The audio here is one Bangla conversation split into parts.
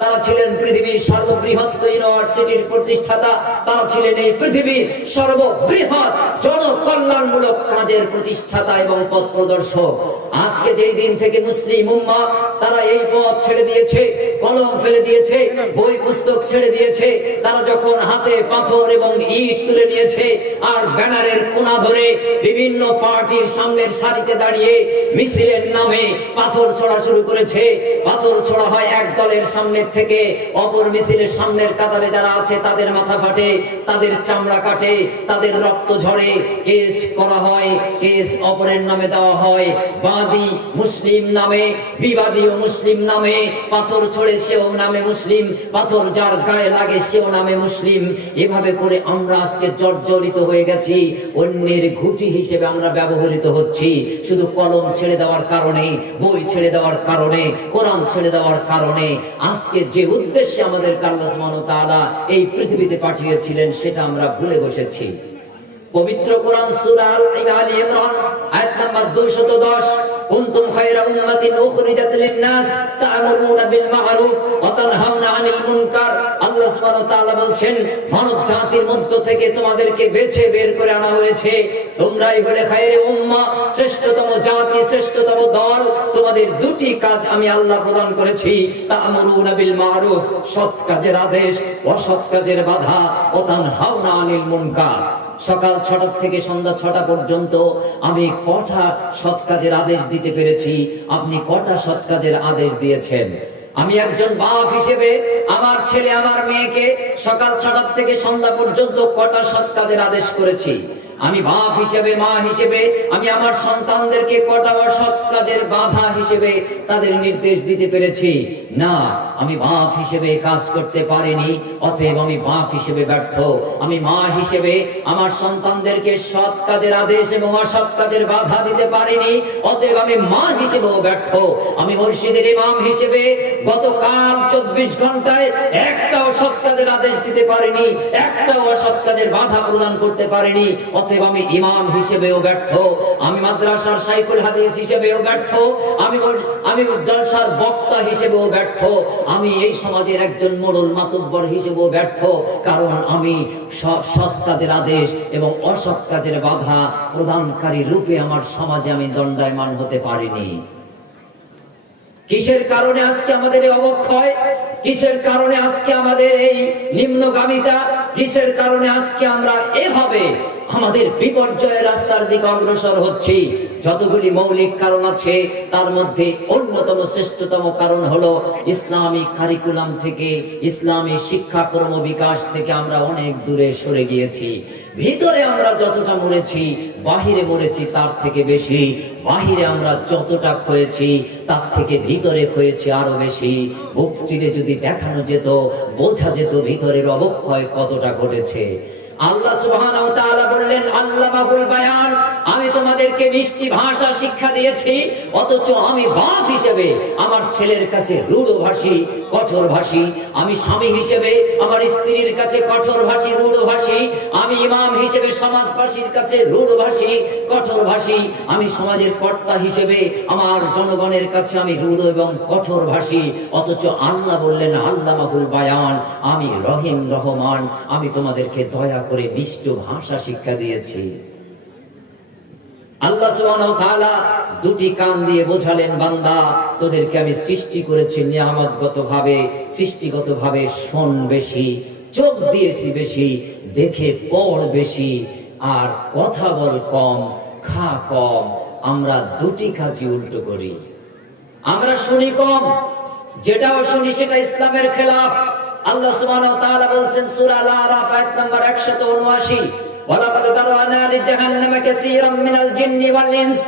তারা ছিলেন পৃথিবীর সর্ববৃহৎ ইউনিভার্সিটির প্রতিষ্ঠাতা, তারা ছিলেন এই পৃথিবীর সর্ববৃহৎ জনকল্যাণমূলক কাজের প্রতিষ্ঠাতা এবং পথ প্রদর্শক। আজকে যেই দিন থেকে মুসলিম উম্মাহ তারা এই পথ ছেড়ে দিয়েছে, কলম ফেলে দিয়েছে, বই পুস্তক ছেড়ে দিয়েছে, তারা যখন হাতে পাথর এবং ইট তুলে নিয়েছে আর ব্যানারের কোনা ধরে বিভিন্ন পার্টির সামনের সারিতে দাঁড়িয়ে মিছিলের নামে পাথর ছোড়া শুরু করেছে। পাথর ছোড়া হয় এক দলের সামনের থেকে, অপর মিছিলের সামনের কাতারে যারা আছে তাদের মাথা ফাটে, তাদের চামড়া কাটে, তাদের রক্ত ঝরে, কেস করা হয়, কেস অপরের নামে দেওয়া হয়, বাদী মুসলিম নামে, বিবাদীও মুসলিম নামে, পাথর ছোড়ে সেও নামে মুসলিম, পাথর যার গায়ে লাগে সেও নামে মুসলিম। এভাবে করে আমরা আজকে জর্জরিত হয়ে গেছি, অন্যের ঘুঁটি হিসেবে আমরা ব্যবহৃত হচ্ছি। শুধু কলম ছেড়ে দেওয়ার কারণে, বই ছেড়ে দেওয়ার কারণে, কোরআন ছেড়ে দেওয়ার কারণে আজকে যে উদ্দেশ্যে আমাদের আল্লাহ সুবহানাহু ওয়া তাআলা এই পৃথিবীতে পাঠিয়েছিলেন সেটা আমরা ভুলে বসেছি। পবিত্র কোরআন সূরা আল ইমরান আয়াত নাম্বার 210, কুনতুম খায়রা উম্মাতিন উখরিজাত লিন-নাস তা'মুরুনা বিল মা'রুফ ওয়া তানহাউনা আনিল মুনকার। আল্লাহ সুবহানাহু ওয়া তাআলা বলেন, মানব জাতির মধ্য থেকে তোমাদেরকে বেছে বের করে আনা হয়েছে, তোমরাই হলে খায়রে উম্মাহ, শ্রেষ্ঠতম জাতি, শ্রেষ্ঠতম দল। তোমাদের দুটি কাজ আমি আল্লাহ প্রদান করেছি, তা'মুরুনা বিল মা'রুফ, সৎ কাজের আদেশ, অসৎ কাজের বাধা, ওয়া তানহাউনা আনিল মুনকার। সকাল 6টা থেকে সন্ধ্যা 6টা পর্যন্ত আমি কটা সৎ কাজের আদেশ দিতে পেরেছি? আপনি কটা সৎ কাজের আদেশ দিয়েছেন? আমি একজন বাপ হিসেবে আমার ছেলে আমার মেয়েকে সকাল 6টা থেকে সন্ধ্যা পর্যন্ত কটা সৎ কাজের আদেশ করেছি? আমি বাপ হিসেবে, মা হিসেবে আমি আমার সন্তানদেরকে কটা অসৎ কাজের বাধা হিসেবে তাদের নির্দেশ দিতে পেরেছি? না, আমি বাপ হিসেবে কাজ করতে পারিনি, অতএব আমি বাপ হিসেবে ব্যর্থ। আমি মা হিসেবে আমার সন্তানদেরকে সৎ কাজের আদেশ এবং অসৎ কাজের বাধা দিতে পারিনি, অতএব আমি মা হিসেবেও ব্যর্থ। আমি মসজিদের ইমাম হিসেবে গতকাল 24 ঘন্টায় একটাও সৎ কাজের আদেশ দিতে পারিনি, একটাও অসৎ কাজের বাধা প্রদান করতে পারিনি, অতএব আমি ইমাম হিসেবেও ব্যর্থ। আমি মাদ্রাসার শাইখুল হাদিস হিসেবেও ব্যর্থ, আমি জলসার বক্তা হিসেবেও ব্যর্থ, আমি এই সমাজের একজন মোড়ল মাতব্বর হিসেবেও ব্যর্থ, কারণ আমি সৎ কাজের আদেশ এবং অসৎ কাজের বাধা প্রদানকারী রূপে আমার সমাজে আমি দণ্ডায়মান হতে পারিনি। কিসের কারণে আজকে আমাদের এই অবক্ষয়? কিসের কারণে আজকে আমাদের এই নিম্নগামিতা? কিসের কারণে আজকে আমরা এভাবে আমাদের বিপর্যয়ের রাস্তার দিকে অগ্রসর হচ্ছি? যতগুলি মৌলিক কারণ আছে তার মধ্যে অন্যতম শ্রেষ্ঠতম কারণ হলো ইসলামিক কারিকুলাম থেকে, ইসলামী শিক্ষা ক্রম বিকাশ থেকে আমরা অনেক দূরে সরে গিয়েছি। ভিতরে আমরা যতটা মরেছি, বাহিরে মরেছি তার থেকে বেশি। বাহিরে আমরা যতটা ক্ষয়েছি তার থেকে ভিতরে ক্ষয়েছি আরো বেশি। বুক চিরে যদি দেখানো যেত, বোঝা যেত ভিতরের অবক্ষয় কতটা ঘটেছে। আল্লাহ সুবহানাহু ওয়া তাআলা বললেন, আল্লামাহুল বায়ান, আমি তোমাদেরকে মিষ্টি ভাষা শিক্ষা দিয়েছি, অথচ আমি বাপ হিসেবে আমার ছেলের কাছে রূঢ়ভাষী, কঠোরভাষী। আমি স্বামী হিসেবে আমার স্ত্রীর কাছে কঠোরভাষী, রূঢ়ভাষী। আমি ইমাম হিসেবে সমাজবাসীর কাছে রূঢ়ভাষী, কঠোরভাষী। আমি সমাজের কর্তা হিসেবে আমার জনগণের কাছে আমি রূঢ় এবং কঠোরভাষী। অথচ আল্লাহ বললেন, আল্লামাহুল বায়ান, আমি রহিম রহমান, আমি তোমাদেরকে দয়া করে মিষ্টি ভাষা শিক্ষা দিয়েছি। আল্লাহ সুবহানাহু ওয়া তাআলা দুটি কান দিয়ে বোঝালেন, বান্দা, তোদেরকে আমি সৃষ্টি করেছি নিয়ামতগতভাবে, সৃষ্টিগতভাবে শোন বেশি, চোখ দিয়েছি বেশি, দেখে পড় বেশি, আর কথা বল কম, খা কম। আমরা দুটি কাজই উল্টো করি। আমরা শুনি কম, যেটাও শুনি সেটা ইসলামের খেলাফ। আল্লাহ সুবহানাহু ওয়া তাআলা বলেন সূরা আল-আরাফ আয়াত নাম্বার 179, ওয়ালাকাদ দারানা লিজাহান্নামা কাসীরাম মিনাল জিন্নি ওয়াল ইনস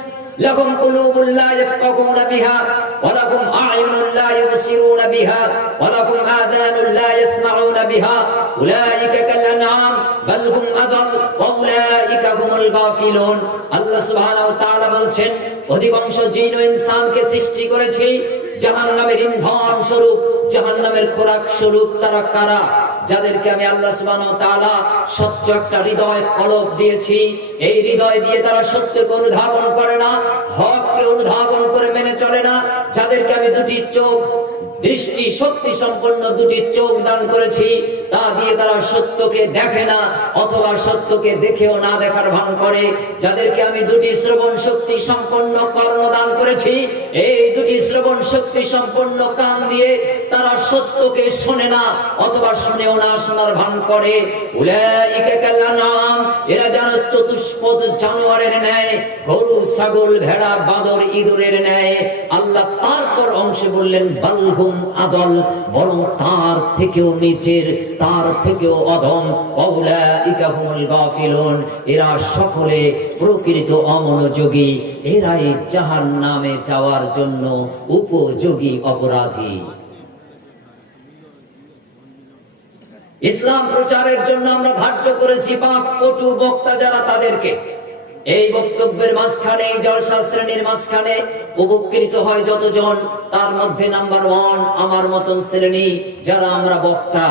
লাহুম কুলুবুন লা ইয়াফকাহুনা বিহা ওয়া লাহুম আ'য়ুনুন লা ইবসিরুনা বিহা ওয়া লাহুম আযানুন লা ইয়াসমাউনা বিহা উলাইকা কাল আনআম বাল হুম আদাল ওয়া উলাইকা হুমুল গাফিলুন। আল্লাহ সুবহানাহু ওয়া তাআলা বলেন, অধিকাংশ জিন ও ইনসানকে সৃষ্টি করেছি জাহান্নামের ইন্ধন স্বরূপ, জাহান্নামের খোরাক স্বরূপ। তারা কারা? যাদেরকে আমি আল্লাহ সুবহানাহু ওয়া তাআলা সত্য একটা হৃদয় কলব দিয়েছি। এই হৃদয় দিয়ে তারা সত্যকে অনুধাবন করে না, হককে অনুধাবন করে মেনে চলে না। যাদেরকে আমি দুটি চোখ দৃষ্টি শক্তি সম্পন্ন দুটি চোখ দান করেছি, তা দিয়ে তারা সত্যকে দেখে না অথবা সত্যকে দেখেও না দেখার ভান করে। যাদেরকে আমি দুটি শ্রবণ শক্তি সম্পন্ন কর্ণ দান করেছি, এই দুটি শ্রবণ শক্তি সম্পন্ন কান দিয়ে তারা সত্যকে শোনে না অথবা শুনেও না শোনার ভান করে। উলাইকা কালানাম, এরা যেন চতুষ্পদ জানোয়ারের ন্যায়, গরু ছাগল ভেড়া বাঁদর ইঁদুরের ন্যায়। আল্লাহ তারপর অংশে বললেন বালহুম আদল, বরং তার থেকেও নিচের, তার থেকেও অধম। উলাইকা হুমুল গাফিলুন, এরা সকলে প্রকৃত অমনোযোগী, এরাই জাহান্নামে যাওয়ার জন্য উপযোগী অপরাধী। ইসলাম প্রচারের জন্য আমরা ধার্য করেছি পাক পটু বক্তা যারা, তাদেরকে এই বক্তব্যের মাঝখানে, এই জলসা শ্রেণীর মাঝখানে উপকৃত হয় যতজন, তার মধ্যে নাম্বার 1 আমার মতন শ্রেণী যারা আমরা বক্তা।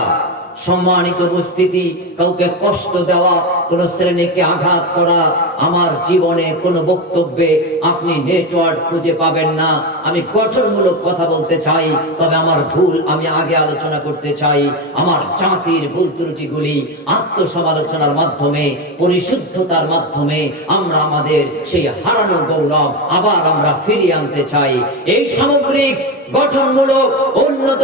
সম্মানিত উপস্থিতি, কাউকে কষ্ট দেওয়া, কোন শ্রেণীকে আঘাত করা আমার জীবনে কোন বক্তব্যে আপনি নেটওয়ার্ক খুঁজে পাবেন না। আমি গঠনমূলক কথা বলতে চাই, তবে আমার ভুল আমি আগে আলোচনা করতে চাই। আমার জাতির ভুল ত্রুটিগুলি আত্মসমালোচনার মাধ্যমে, পরিশুদ্ধতার মাধ্যমে আমরা আমাদের সেই হারানো গৌরব আবার আমরা ফিরিয়ে আনতে চাই। এই সামগ্রিক গঠনমূলক উন্নত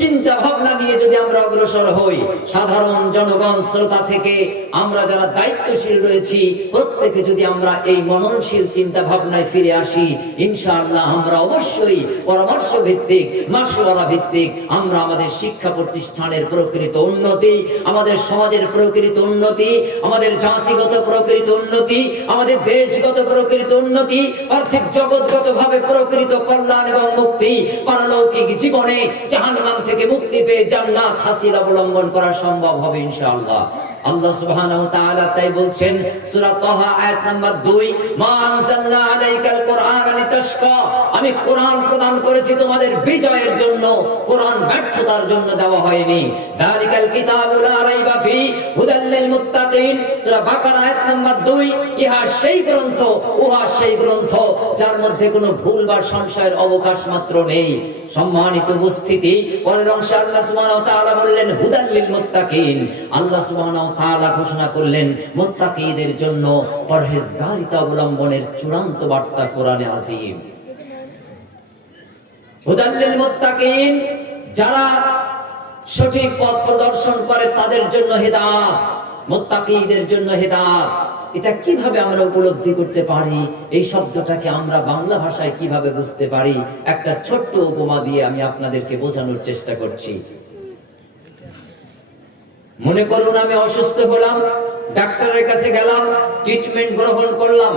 চিন্তা ভাবনা নিয়ে যদি আমরা অগ্রসর হই, সাধারণ জনগণ শ্রোতা থেকে আমরা যারা দায়িত্বশীল রয়েছি প্রত্যেকে যদি আমরা এই মননশীল চিন্তা ভাবনায় ফিরে আসি, ইনশাআল্লাহ আমরা অবশ্যই পরামর্শ ভিত্তিক, মাশওয়ারা ভিত্তিক আমরা আমাদের শিক্ষা প্রতিষ্ঠানের প্রকৃত উন্নতি, আমাদের সমাজের প্রকৃত উন্নতি, আমাদের জাতিগত প্রকৃত উন্নতি, আমাদের দেশগত প্রকৃত উন্নতি, পার্থিব জগৎগত ভাবে প্রকৃত কল্যাণ এবং মুক্তি, পারলৌকিক জীবনে জাহান্নাম থেকে মুক্তি পেয়ে জান্নাত হাসিল অবলম্বন করা সম্ভব হবে ইনশাআল্লাহ। আল্লাহ সুবহানাহু ওয়া তাআলা তাই বলছেন সূরা তাহা আয়াত নাম্বার 2, মা আনজালনা আলাইকাল কুরআনা লিতাশকা, আমি কোরআন প্রদান করেছি তোমাদের বিজয়ের জন্য, কোরআন ব্যর্থতার জন্য দেওয়া হয়নি। যালিকাল কিতাবু লা রাইবা ফি হুদাল লিল মুত্তাকিন, সূরা বাকারা আয়াত নাম্বার 2, ইহা সেই গ্রন্থ, উহা সেই গ্রন্থ যার মধ্যে কোনো ভুল বা সংশয়ের অবকাশ মাত্র নেই। সম্মানিত উপস্থিতি, পরের অংশে আল্লাহ সুবহানাহু ওয়া তাআলা বললেন হুদাল লিল মুত্তাকিন, আল্লাহ সুবহানাহু ওয়া তাআলা ঘোষণা করলেন মুত্তাকিদের জন্য পরহেজগারিতা অবলম্বনের চূড়ান্ত বার্তা কোরআনে আযীম। হুদাল লিল মুত্তাকিন, যারা সঠিক পথ প্রদর্শন করে তাদের জন্য হেদায়েত, মুত্তাকিদের জন্য হেদায়েত। এটা কিভাবে আমরা উপলব্ধি করতে পারি, এই শব্দটাকে আমরা বাংলা ভাষায় কিভাবে বুঝতে পারি, একটা ছোট্ট উপমা দিয়ে আমি আপনাদেরকে বোঝানোর চেষ্টা করছি। মনে করুন আমি অসুস্থ হলাম, ডাক্তারের কাছে গেলাম, ট্রিটমেন্ট গ্রহণ করলাম,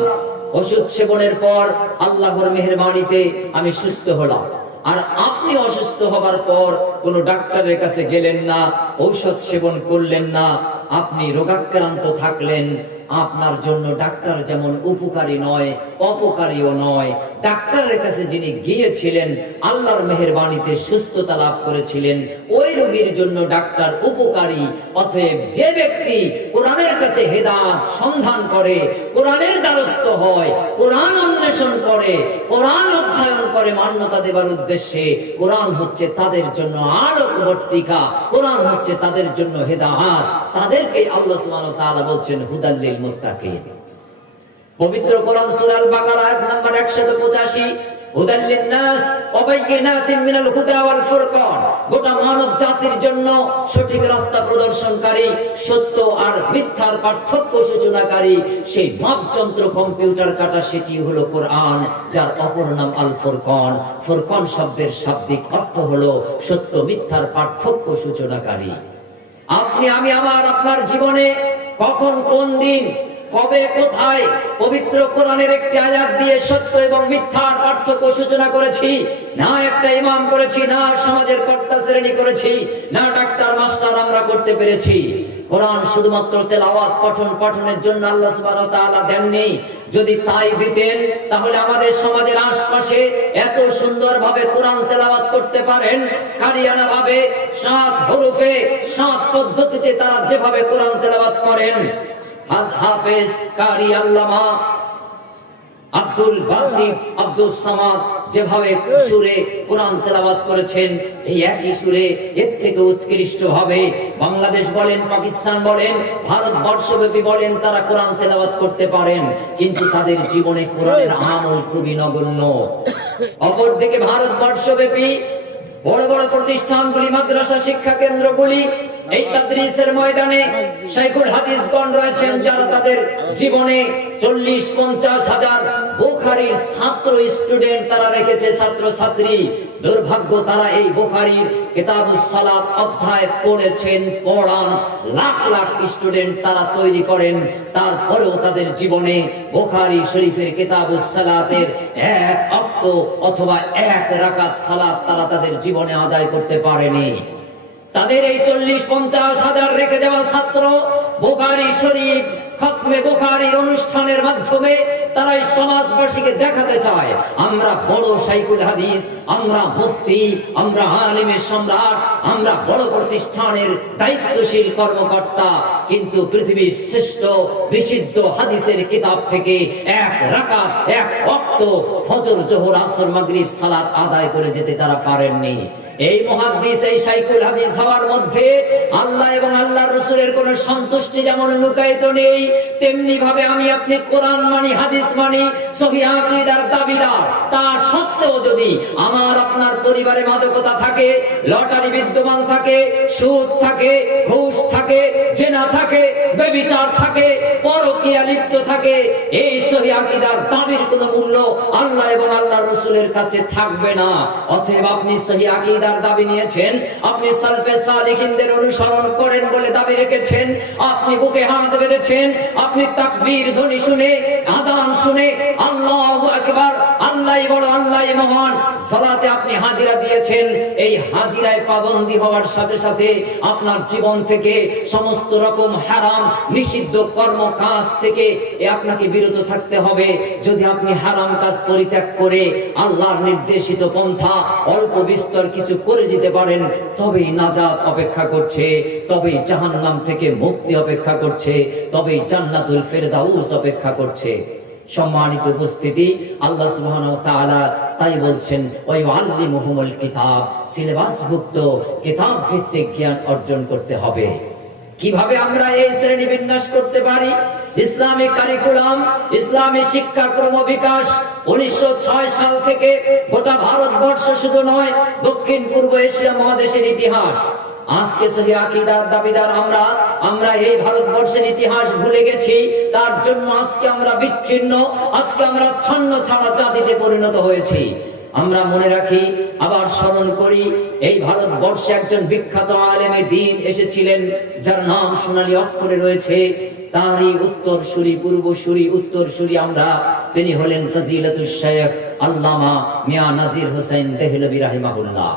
ওষুধ সেবনের পর আল্লাহর মেহেরবানিতে আমি সুস্থ হলাম। আর আপনি অসুস্থ হবার পর কোন ডাক্তারের কাছে গেলেন না, ঔষধ সেবন করলেন না, আপনি রোগাক্রান্ত থাকলেন। আপনার জন্য ডাক্তার যেমন উপকারী নয়, অপকারীও নয়। ডাক্তারের কাছে যিনি গিয়েছিলেন, আল্লাহর মেহেরবানিতে সুস্থতা লাভ করেছিলেন, ওই রোগীর জন্য ডাক্তার উপকারী। অতএব যে ব্যক্তি কোরআনের কাছে হেদায়েত সন্ধান করে, কোরআনের দ্বারস্থ হয়, কোরআন অন্বেষণ করে, কোরআন অধ্যয়ন করে মান্যতা দেবার উদ্দেশ্যে, কোরআন হচ্ছে তাদের জন্য আলোকবর্তিকা, কোরআন হচ্ছে তাদের জন্য হেদায়েত। তাদেরকে আল্লাহ সুবহানাহু ওয়া তাআলা বলছেন হুদাল লিল মুত্তাকিন। পবিত্র কোরআন সূরা আল বাকারা আয়াত নাম্বার 185, হুদাল লিন-নাস ওয়া বাইয়িনাতিন মিনাল হুদা ওয়াল ফুরকান, গোটা মানব জাতির জন্য সঠিক রাস্তা প্রদর্শনকারী, সত্য আর মিথ্যার পার্থক্য সূচনাকারী সেই মাপযন্ত্র, কম্পিউটার কাটা, সেটি হলো কোরআন, যার অপর নাম আল ফুরকান। ফুরকান শব্দের শাব্দিক অর্থ হলো সত্য মিথ্যার পার্থক্য সূচনাকারী। আপনি, আমি, আমার, আপনার জীবনে কখন, কোন দিন, কবে, কোথায় পবিত্র কোরআনের একটি আয়াত দিয়ে সত্য এবং মিথ্যার পার্থক্য সূচনা করেছি? না একটা ইমাম করেছি, না সমাজের কর্তা শ্রেণী করেছি, না ডাক্তার মাস্টার আমরা করতে পেরেছি। কোরআন শুধুমাত্র তেলাওয়াত, পঠনের জন্য আল্লাহ সুবহানাহু ওয়া তাআলা দেননি। যদি তাই দিতেন তাহলে আমাদের সমাজের আশপাশে এত সুন্দরভাবে কোরআন তেলাওয়াত করতে পারেন, কারিয়ানা ভাবে 7 হরফে 7 পদ্ধতিতে তারা যেভাবে কোরআন তেলাওয়াত করেন, হাফেজ, কারি, আল্লামা আব্দুল বাসিত, আব্দুল সামাদ যেভাবে সুরে কোরআন তেলাওয়াত করেছেন, এই একই সুরে এর থেকে উৎকৃষ্ট ভাবে বাংলাদেশ বলেন, পাকিস্তান বলেন, ভারতবর্ষব্যাপী বলেন, তারা কোরআন তেলাওয়াত করতে পারেন, কিন্তু তাদের জীবনে কোরআনের আমল খুবই নগণ্য। অপরদিকে ভারতবর্ষব্যাপী বড় বড় প্রতিষ্ঠানগুলি, মাদ্রাসা শিক্ষা কেন্দ্রগুলি, এই তাদরিসের ময়দানে শাইখুল হাদিসগণ রয়েছেন, যারা তাদের জীবনে 40-50 হাজার বুখারীর ছাত্র স্টুডেন্ট তারা রেখেছে, ছাত্র ছাত্রী। দুর্ভাগ্য, তারা এই বুখারীর কিতাবুস সালাত অধ্যায় পড়েছেন, পড়ান, লাখ লাখ স্টুডেন্ট তারা তৈরি করেন, তারপরেও তাদের জীবনে বুখারী শরীফের কিতাবুস সালাতের এক ওয়াক্ত অথবা এক রাকাত সালাত তারা তাদের জীবনে আদায় করতে পারেনি। তাদের এই 40-50 হাজার রেখে যাওয়া ছাত্র বুখারী শরীফ খতমে বুখারীর অনুষ্ঠানের মাধ্যমে তারা এই সমাজবাসীকে দেখাতে চায়, আমরা বড় শাইখুল হাদিস, আমরা মুফতি, আমরা আলেমে সম্রাট, আমরা বড় প্রতিষ্ঠানের দায়িত্বশীল কর্মকর্তা। কিন্তু পৃথিবীর শ্রেষ্ঠ বিশুদ্ধ হাদিসের কিতাব থেকে এক রাকাত, এক ওয়াক্ত ফজর, যোহর, আসর, মাগরিব সালাত আদায় করে যেতে তারা পারেননি। এই মুহাদ্দিস, এই শাইখুল হাদিস হওয়ার মধ্যে আল্লাহ এবং আল্লাহর রাসূলের কোন সন্তুষ্টি যেমন লুকায়িত নেই, তেমনি ভাবে আমি আপনি কোরআন মানি, হাদিস মানি, সহিহ আকীদার দাবিদার। তা সত্ত্বেও যদি আমার আপনার পরিবারে মাদকতা থাকে, লটারি বিদ্যমান থাকে, সুদ থাকে, ঘুষ থাকে, জেনা থাকে, ব্যভিচার থাকে, পরকীয়া লিপ্ত থাকে, এই সহিহ আকীদার দাবির কোনো মূল্য আল্লাহ এবং আল্লাহর রাসূলের কাছে থাকবে না। অতএব আপনি সহিহ আকীদার দাবি নিয়েছেন, আপনি সালফে সালিহিনদের অনুসরণ করেন বলে দাবি রেখেছেন, আপনি বুকে হাত বেঁধেছেন, আপনি তাকবীর ধ্বনি শুনে, আযান শুনে আল্লাহু আকবার, আল্লাহই বড়, আল্লাহই মহান সালাতে আপনি হাজিরা দিয়েছেন। এই হাজিরায় পাবন্দী হওয়ার সাথে সাথে আপনার জীবন থেকে সমস্ত রকম হারাম নিষিদ্ধ কর্ম কাজ থেকে আপনাকে বিরত থাকতে হবে। যদি আপনি হারাম কাজ পরিত্যাগ করে আল্লাহর নির্দেশিত পন্থা অল্প বিস্তর কিছু করে যেতে পারেন, তবেই নাজাত অপেক্ষা করছে, তবেই জাহান্নাম থেকে মুক্তি অপেক্ষা করছে, তবেই জান্নাতুল ফেরদাউস অপেক্ষা করছে। সম্মানিত উপস্থিতি, আল্লাহ সুবহানাহু ওয়া তাআলা তাই বলছেন, ওয়া ইউআল্লিমুহুমুল কিতাব, সিলেবাসভুক্ত কিতাব ভিত্তিক জ্ঞান অর্জন করতে হবে। কিভাবে আমরা এই শ্রেণী বিন্যাস করতে পারি? ইসলামী কারিকুলাম, ইসলামী শিক্ষা ক্রমবিকাশ 1906 সাল থেকে গোটা ভারতবর্ষ শুধু নয়, দক্ষিণ পূর্ব এশিয়া মহাদেশের ইতিহাস। আজকে সহিহ আকীদার দাবিদার আমরা এই ভারতবর্ষের ইতিহাস ভুলে গেছি, তার জন্য আজকে আমরা বিচ্ছিন্ন, আজকে আমরা ছন্ন ছাড়া জাতিতে পরিণত হয়েছি। আমরা মনে রাখি, আবার স্মরণ করি, এই ভারতবর্ষে একজন বিখ্যাত আলেমে দ্বীন এসেছিলেন, যার নাম সোনালী অক্ষরে রয়েছে, তারই উত্তরসূরি, পূর্বসূরি, উত্তরসূরি আমরা। তিনি হলেন ফজিলাতুশ শাইখ আল্লামা মিয়া নাজির হোসেন দেহলভী রাহিমাহুল্লাহ।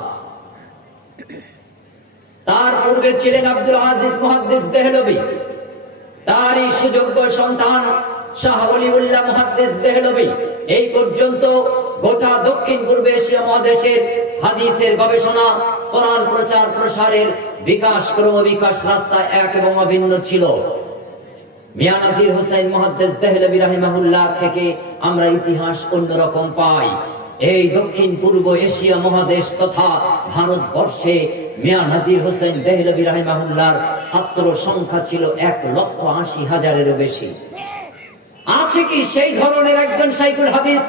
তার পূর্বে ছিলেন আব্দুল আজিজ মুহাদ্দিস দেহলভী, তারই সুযোগ্য সন্তান শাহ ওলিউল্লাহ মুহাদ্দিস দেহলভী। এই পর্যন্ত গোটা দক্ষিণ পূর্ব এশিয়া মহাদেশের হাদিসের গবেষণা, কোরআন প্রচার প্রসারের বিকাশ, ক্রমবিকাশ রাস্তা এক এবং অভিন্ন ছিল। মিয়া নাজির হোসেন মুহাদ্দিস দেহলভী রাহিমাহুল্লাহ থেকে আমরা ইতিহাস অন্যরকম পাই। এই দক্ষিণ পূর্ব এশিয়া মহাদেশ তথা ভারতবর্ষে মিয়া নাজির হোসেন দেহলভী রাহিমাহুল্লাহর ছাত্র সংখ্যা ছিল 1,80,000-এরও বেশি। আছে কি সেই ধরনের একজন শাইখুল হাদিস,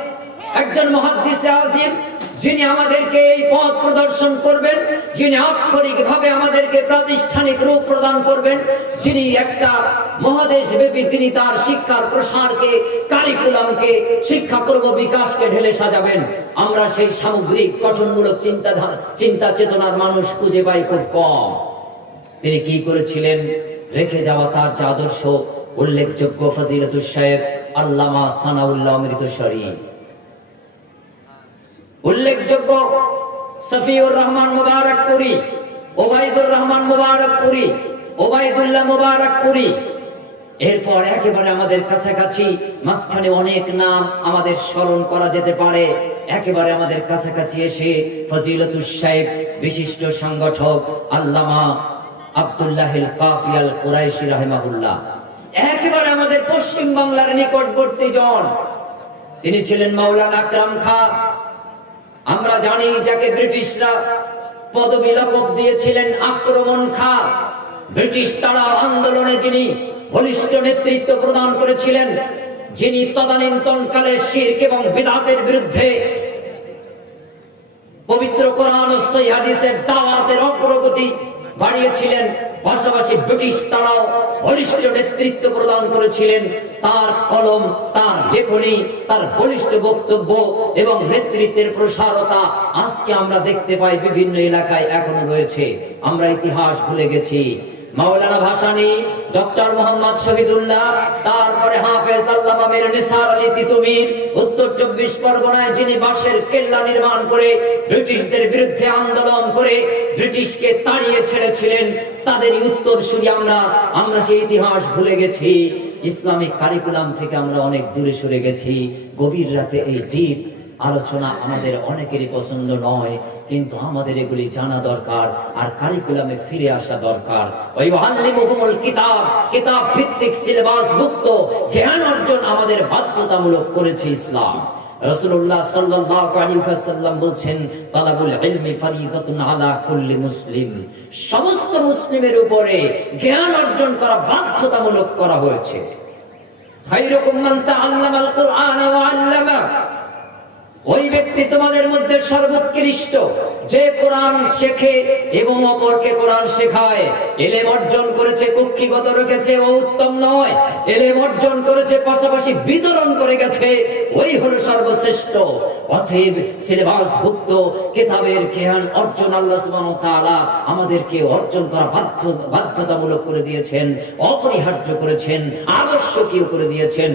একজন মুহাদ্দিসে আযীম, যিনি আমাদেরকে এই পথ প্রদর্শন করবেন, যিনি আক্ষরিকভাবে আমাদেরকে প্রাতিষ্ঠানিক রূপ প্রদান করবেন, যিনি একটা মহাদেশ ব্যাপী তিনি তার শিক্ষার প্রসারকে, কারিকুলামকে, শিক্ষা ক্রম বিকাশকে ঢেলে সাজাবেন? আমরা সেই সামগ্রিক গঠনমূলক চিন্তা চেতনার মানুষ খুঁজে পাই খুব কম। তিনি কি করেছিলেন? রেখে যাওয়া তার যে আদর্শ উল্লেখযোগ্য, ফজিলাতুশ শাইখ আল্লামা সানাউল্লাহ অমৃতসরী, উল্লেখযোগ্য সফিউর রহমান মুবারকপুরী, ওবাইদুর রহমান মুবারকপুরী, ওবাইদুল্লাহ মুবারকপুরী। এরপর একেবারে আমাদের কাছাকাছি, মাঝখানে অনেক নাম আমাদের স্মরণ করা যেতে পারে, একেবারে আমাদের কাছাকাছি এসে ফজিলাতুশ শাইখ বিশিষ্ট সংগঠক আল্লামা আব্দুল্লাহিল কাফি আল কুরাইশি রাহিমাহুল্লাহ, একেবারে আমাদের পশ্চিম বাংলার নিকটবর্তী জন। তিনি ছিলেন মাওলানা আকরাম খাঁ। আমরা জানি যাকে ব্রিটিশরা পদবী লকব দিয়েছিলেন আক্রমণ খাঁ। ব্রিটিশ তারা আন্দোলনে যিনি বলিষ্ঠ নেতৃত্ব প্রদান করেছিলেন, যিনি তদানীন্তনকালে শিরক এবং বিদআতের বিরুদ্ধে পবিত্র কোরআন ও সহিহ হাদিসের দাওয়াতের অগ্রগতি বাড়িয়েছিলেন, পাশাপাশি ব্রিটিশ তারাও বলিষ্ঠ নেতৃত্ব প্রদান করেছিলেন। তার কলম, তার লেখনী, তার বলিষ্ঠ বক্তব্য এবং নেতৃত্বের প্রসারতা আজকে আমরা দেখতে পাই বিভিন্ন এলাকায় এখনো রয়েছে। আমরা ইতিহাস ভুলে গেছি। মাওলানা ভাসানী, ডক্টর মোহাম্মদ শহীদুল্লাহ, তারপরে হাফেজ আল্লামা মীর নিসার আলী তিতুমীর, উত্তর 24 পরগনায় যিনি বাঁশের কেল্লা নির্মাণ করে ব্রিটিশদের বিরুদ্ধে আন্দোলন করে ব্রিটিশকে তাড়িয়ে ছেড়েছিলেন, তাদেরই উত্তরসূরি আমরা সেই ইতিহাস ভুলে গেছি। ইসলামিক কারিকুলাম থেকে আমরা অনেক দূরে সরে গেছি। গভীর রাতে এই ডিপ আলোচনা আমাদের অনেকেরই পছন্দ নয়, কিন্তু আমাদের এগুলি জানা দরকার আর কারিকুলামে ফিরে আসা দরকার। ওই আল্লিমুহুমুল কিতাব, কিতাব ভিত্তিক সিলেবাস মুক্ত জ্ঞান অর্জন আমাদের বাধ্যতামূলক করেছে ইসলাম। রাসূলুল্লাহ সাল্লাল্লাহু আলাইহি ওয়াসাল্লাম বলেন, তালাবুল ইলমি ফরিদাতুন আলা কুল্লি মুসলিম। সমস্ত মুসলিমের উপরে জ্ঞান অর্জন করা বাধ্যতামূলক করা হয়েছে। খায়রুকুম মান তাআল্লামাল কুরআন ওয়া আল্লামা। ওই ব্যক্তি তোমাদের মধ্যে সর্বোৎকৃষ্ট যে কোরআন শেখে এবং অপরকে কোরআন শেখায়। ইলম অর্জন করেছে, কুক্ষিগত রেখেছে, ও উত্তম নয়। ইলম অর্জন করেছে, পাশাপাশি বিতরণ করে গেছে, ওই হলো সর্বশ্রেষ্ঠ। অতএব সিলেবাসভুক্ত কিতাবের জ্ঞান অর্জন আল্লাহ সুবহানাহু ওয়া তাআলা আমাদেরকে অর্জন করা বাধ্যতামূলক করে দিয়েছেন, অপরিহার্য করেছেন, আবশ্যকীয় করে দিয়েছেন।